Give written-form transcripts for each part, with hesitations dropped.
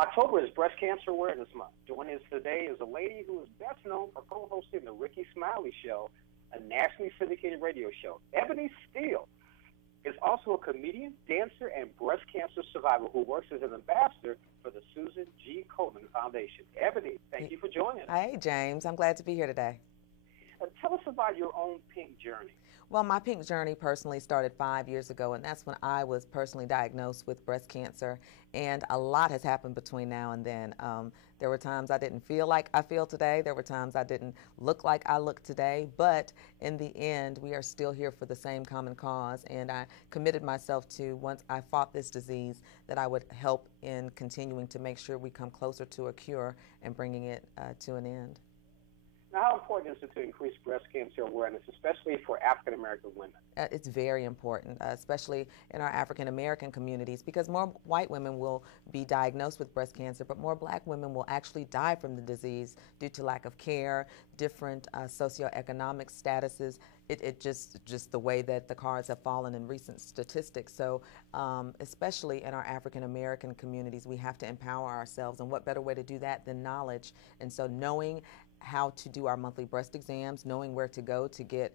October is Breast Cancer Awareness Month. Joining us today is a lady who is best known for co-hosting the Ricky Smiley Show, a nationally syndicated radio show. Ebony Steele is also a comedian, dancer, and breast cancer survivor who works as an ambassador for the Susan G. Komen Foundation. Ebony, thank you for joining us. Hey, James. I'm glad to be here today. Tell us about your own pink journey. Well, my pink journey personally started 5 years ago, and that's when I was personally diagnosed with breast cancer. And a lot has happened between now and then. There were times I didn't feel like I feel today. There were times I didn't look like I look today. But in the end, we are still here for the same common cause. And I committed myself to, once I fought this disease, that I would help in continuing to make sure we come closer to a cure and bringing it to an end. Now, how important is it to increase breast cancer awareness, especially for African American women? It's very important, especially in our African American communities, because more white women will be diagnosed with breast cancer, but more black women will actually die from the disease due to lack of care, different socioeconomic statuses. It just the way that the cards have fallen in recent statistics. So especially in our African American communities, we have to empower ourselves. And what better way to do that than knowledge? And so knowing how to do our monthly breast exams, knowing where to go to get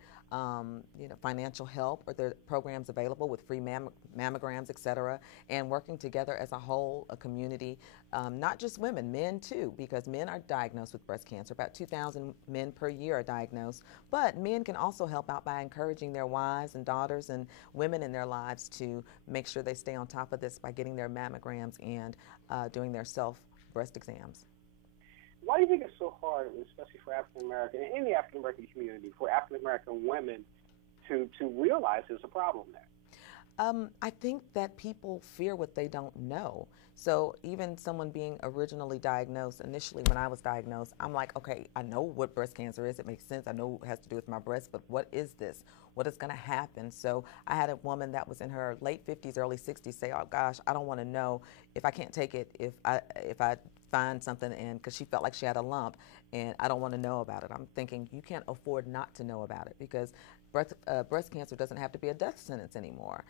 financial help, or there are programs available with free mammograms, et cetera, and working together as a whole, a community, not just women, men too, because men are diagnosed with breast cancer. About 2,000 men per year are diagnosed, but men can also help out by encouraging their wives and daughters and women in their lives to make sure they stay on top of this by getting their mammograms and doing their self-breast exams. Why do you think it's so hard, especially for African American and in the African American community, for African American women to realize there's a problem there? I think that people fear what they don't know. So even someone being originally diagnosed, initially when I was diagnosed, I'm like, okay, I know what breast cancer is. It makes sense. I know it has to do with my breast, but what is this? What is going to happen? So I had a woman that was in her late 50s, early 60s say, oh gosh, I don't want to know if I can't take it, if I find something, and because she felt like she had a lump, and I don't want to know about it. I'm thinking you can't afford not to know about it, because breast cancer doesn't have to be a death sentence anymore.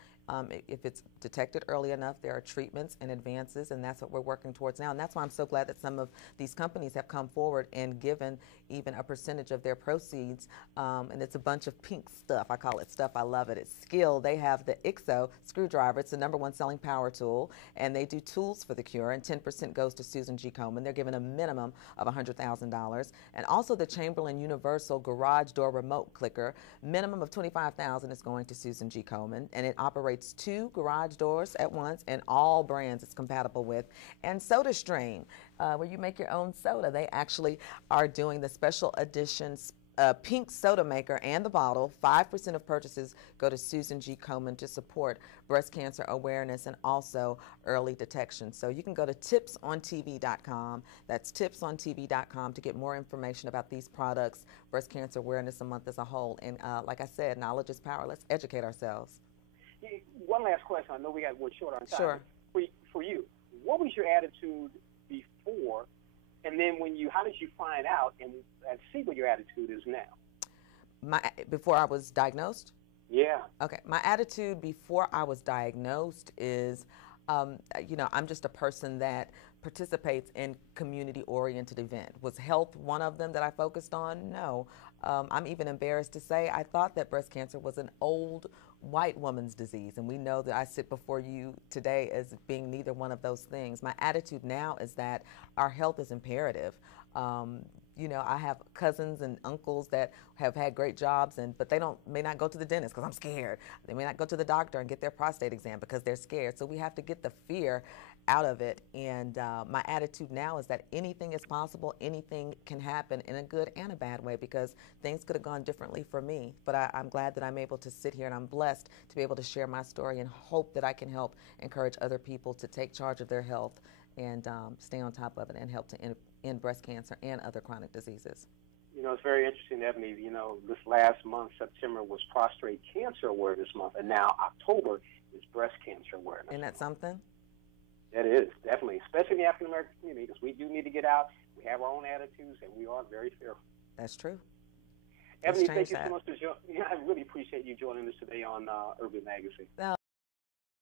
If it's detected early enough, there are treatments and advances, and that's what we're working towards now. And that's why I'm so glad that some of these companies have come forward and given even a percentage of their proceeds. And it's a bunch of pink stuff. I call it stuff. I love it. It's skill. They have the IXO screwdriver. It's the #1 selling power tool, and they do tools for the cure, and 10% goes to Susan G. Komen. They're given a minimum of $100,000. And also the Chamberlain Universal Garage Door Remote Clicker, minimum of $25,000 is going to Susan G. Komen, and it operates 2 garage doors at once, and all brands it's compatible with. And SodaStream, where you make your own soda, they actually are doing the special editions pink soda maker and the bottle. 5% of purchases go to Susan G. Komen to support breast cancer awareness and also early detection. So you can go to tipsontv.com. That's tipsontv.com to get more information about these products, Breast Cancer Awareness Month as a whole. And like I said, knowledge is power. Let's educate ourselves. One last question. I know we're short on time. Sure. For you, what was your attitude before? And then how did you find out and see what your attitude is now? Before I was diagnosed? Yeah. Okay. My attitude before I was diagnosed is, I'm just a person that participates in community-oriented events. Was health one of them that I focused on? No. I'm even embarrassed to say I thought that breast cancer was an old white woman's disease, and we know that I sit before you today as being neither one of those things. My attitude now is that our health is imperative. I have cousins and uncles that have had great jobs, but they may not go to the dentist because I'm scared. They may not go to the doctor and get their prostate exam because they're scared. So we have to get the fear out of it. And my attitude now is that anything is possible. Anything can happen in a good and a bad way, because things could have gone differently for me. But I'm glad that I'm able to sit here, and I'm blessed to be able to share my story and hope that I can help encourage other people to take charge of their health and stay on top of it and help to end breast cancer and other chronic diseases. It's very interesting, Ebony. This last month, September, was Prostate Cancer Awareness Month, and now October is Breast Cancer Awareness Isn't that something? That is, definitely, especially in the African American community, because we do need to get out. We have our own attitudes, and we are very fearful. That's true. Ebony, thank you so much for joining. I really appreciate you joining us today on Urban Magazine.